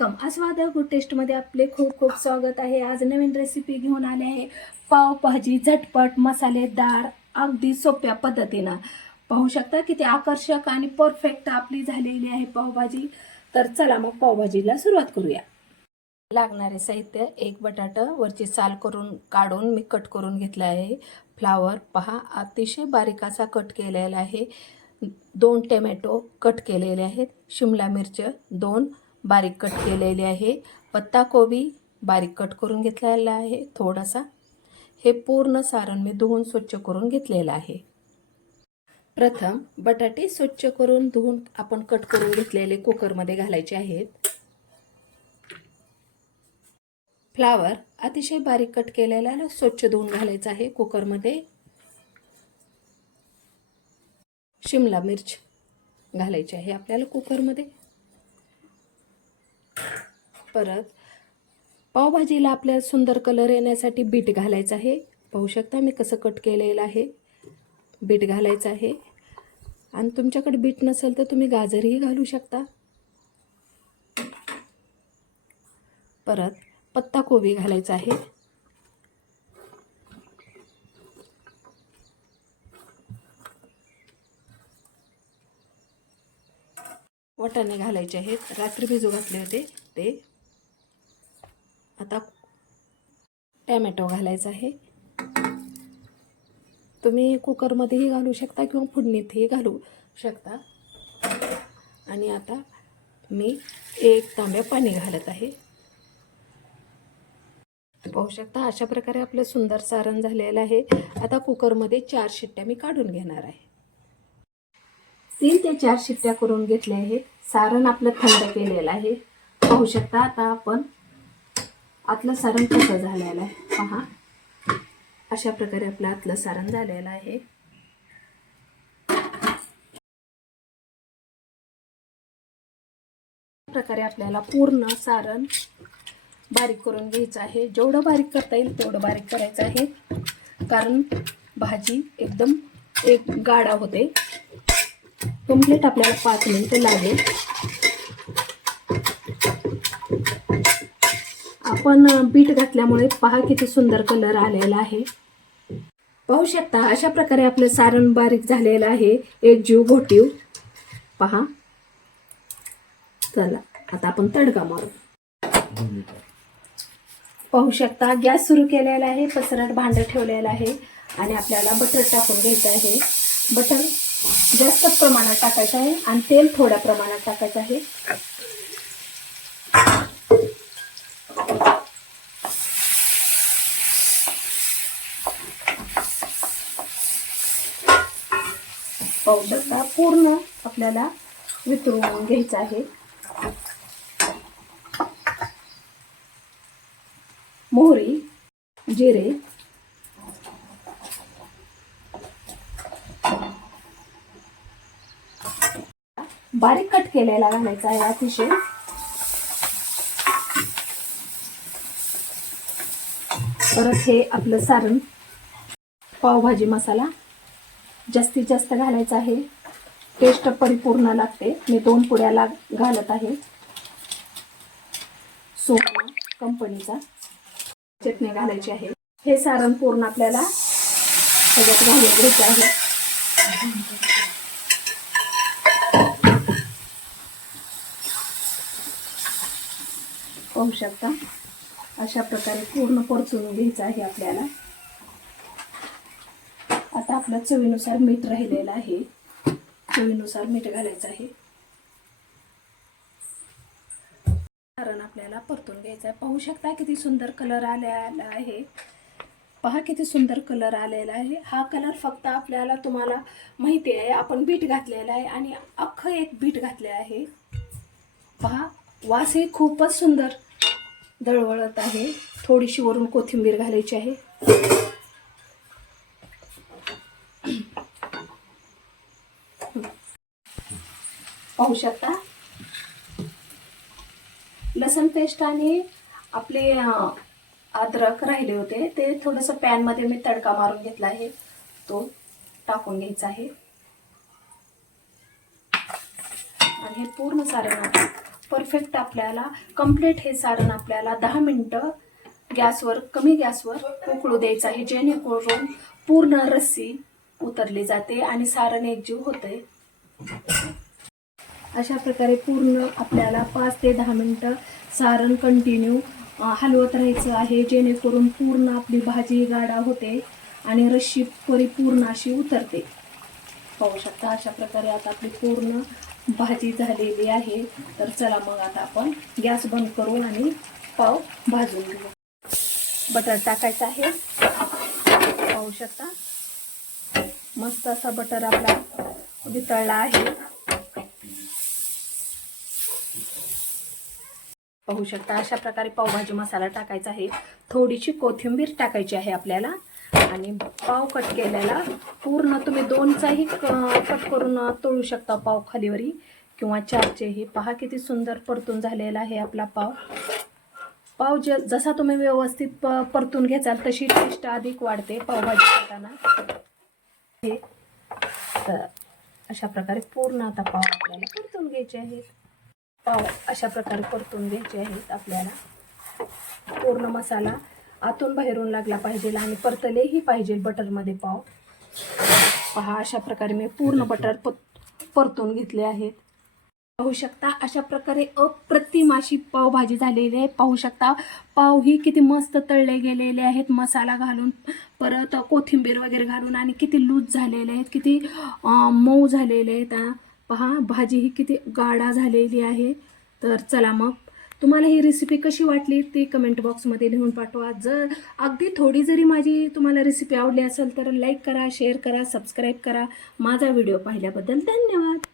Welcome. आस्वाद good टेस्टमध्ये आपले खूप खूप स्वागत आहे. आज नवीन रेसिपी घेऊन आले आहे. पावभाजी झटपट मसालेदार अगदी सोप्या पद्धतीनं. पाहू शकता किती आकर्षक आणि परफेक्ट आपली झालेली आहे पावभाजी तर चला मग पावभाजीला सुरुवात करूया. लागणारे साहित्य एक बटाटा वरची साल करून काढून मी कट करून घेतलं आहे. फ्लावर पहा अतिशय बारीक असा कट केलेला आहे. दोन टमॅटो कट केलेले आहेत. शिमला मिरच्या दोन बारीक कट केलेली आहे. पत्ताकोबी बारीक कट करून घेतलेला आहे. थोडासा. हे पूर्ण सारण मी धुवून स्वच्छ करून घेतलेलं आहे. प्रथम बटाटे स्वच्छ करून धुवून आपण कट करून घेतलेले कुकरमध्ये घालायचे आहेत. फ्लावर अतिशय बारीक कट केलेला स्वच्छ धुवून घालायचं आहे कुकरमध्ये. शिमला मिर्च घालायची आहे आपल्याला कुकरमध्ये. परत पावभाजीला आपल्याला सुंदर कलर येण्यासाठी बीट घालायचं आहे. पाहू शकता मी कसं कट केलेलं आहे. बीट घालायचं आहे. आणि तुमच्याकडे बीट नसेल तर तुम्ही गाजरही घालू शकता. परत पत्ताकोबी घालायचा आहे. वाटाणे घालायचे आहेत. रात्री भिजू घातले होते ते. आता टॅमॅटो घालायचा आहे. तुम्ही कुकरमध्येही घालू शकता किंवा फोडणीतही घालू शकता. आणि आता मी एक तांब्या पाणी घालत आहे. पाहू शकता अशा प्रकारे आपलं सुंदर सारण झालेलं आहे. आता कुकरमध्ये चार शिट्ट्या मी काढून घेणार आहे. तीन ते चार शिट्ट्या करून घेतल्या आहेत. सारण आपलं थंड केलेलं आहे. पाहू शकता आता आपण आतलं सारण कसं झालेलं आहे. पहा. अशा प्रकारे आपलं आतलं सारण झालेलं आहे. प्रकारे आपल्याला पूर्ण सारण बारीक करून घ्यायचं आहे. जेवढं बारीक करता येईल तेवढं बारीक करायचं आहे. कारण भाजी एकदम एक गाडा होते. कंप्लीट आपल्याला पाच मिनटं लागेल. आपण बीट घातल्यामुळे पहा किती सुंदर कलर आलेला आहे. पाहू शकता अशा प्रकारे आपलं सारण बारीक झालेलं आहे. एक जीव घोटीव. पहा. चला आता आपण तडका मारू. पाहू शकता गॅस सुरू केलेला आहे पसरट भांडं ठेवलेलं आहे. आणि आपल्याला बटर टाकून घ्यायचं आहे. बटर जास्त प्रमाणात टाकायचं आहे आणि तेल थोड्या प्रमाणात टाकायचं आहे. पाहू शकता पूर्ण आपल्याला वितरून घ्यायचं आहे. मोहरी जिरे बारीक कट केलेला घालायचा आहे अतिशय. परत हे आपलं सारण पावभाजी मसाला. जास्तीत जास्त घालायचा आहे. टेस्ट परिपूर्ण लागते. मी दोन पुड्या लाग घालत आहे. सोना कंपनीचा. चटणी घालायची आहे. हे सारण पूर्ण आपल्याला त्याच्यात घालून घ्यायचं आहे. पाहू शकता. अशा प्रकारे पूर्ण परतून घ्यायचं आहे आपल्याला. आता आपल्या चवीनुसार मीठ राहिलेलं आहे. चवीनुसार मीठ घालायचं आहे. कारण आपल्याला परतून घ्यायचं आहे. पाहू शकता किती सुंदर कलर आलेला आहे. पहा किती सुंदर कलर आलेला आहे. हा कलर फक्त आपल्याला तुम्हाला माहिती आहे. आपण बीट घातलेला आहे आणि अख्खं एक बीट घातले आहे. पहा वासही खूपच सुंदर. दळवळत आहे. थोडीशी वरून कोथिंबीर घालायची आहे. पाहू शकता? लसण पेस्ट आणि आपले अद्रक राहिले होते. ते थोडंसं पॅनमध्ये मी तडका मारून घेतला आहे. तो टाकून घ्यायचा आहे. आणि हे पूर्ण सारण परफेक्ट आपल्याला कंप्लीट हे सारण आपल्याला दहा मिनटं गॅसवर कमी गॅसवर उकळू द्यायचं आहे. जेणेकरून पूर्ण रस्सी उतरली जाते आणि सारण एकजीव होते अशा प्रकारे पूर्ण आपल्याला पाच ते दहा मिनटं सारण कंटिन्यू हलवत राहायचं आहे. जेणेकरून पूर्ण आपली भाजी गाडा होते आणि रस्सी परिपूर्ण अशी उतरते. पाहू शकता. अशा प्रकारे आता आपली पूर्ण भाजी झालेली आहे. तर चला मग आता आपण गॅस बंद करू आणि पाव भाजून घेऊ. बटर टाकायचं आहे. पाहू शकता. मस्त असा बटर आपला वितळला आहे. पाहू शकता. अशा प्रकारे पावभाजी मसाला टाकायचा आहे. थोडीशी कोथिंबीर टाकायची आहे आपल्याला. आणि पाव कट केलेला. पूर्ण तुम्ही दोनचाही क- कट करून तळू शकता पाव खालीवरी. किंवा चारचेही. पहा किती सुंदर परतून झालेला आहे आपला पाव. पाव ज जसा तुम्ही व्यवस्थित प परतून घ्याल तशी टेस्ट अधिक वाढते पावभाजी करताना. हे तर अशा प्रकारे पूर्ण आता पाव आपल्याला परतून घ्यायचे आहेत. पाव अशा प्रकारे परतून घ्यायचे आहेत आपल्याला. पूर्ण मसाला आतून बाहेरून लागला पाहिजे आणि परतलेही पाहिजे बटरमध्ये पाव. पहा अशा प्रकारे मी पूर्ण बटर प परतून घेतले आहेत. पाहू शकता अशा प्रकारे अप्रतिम अशी पावभाजी झालेली आहे. पाहू शकता पाव ही किती मस्त तळले गेलेले आहेत. मसाला घालून परत कोथिंबीर वगैरे घालून आणि किती लूज झालेले आहेत किती मऊ झालेले आहेत. पहा भाजी ही किती गाढा झालेली आहे. तर चला मग तुम्हाला ही रेसिपी कशी वाटली ती कमेंट बॉक्समध्ये लिहून पाठवा. जर अगदी थोडी जरी माझी तुम्हाला रेसिपी आवडली असेल तर लाईक करा शेअर करा सबस्क्राईब करा. माझा व्हिडिओ पाहिल्याबद्दल धन्यवाद.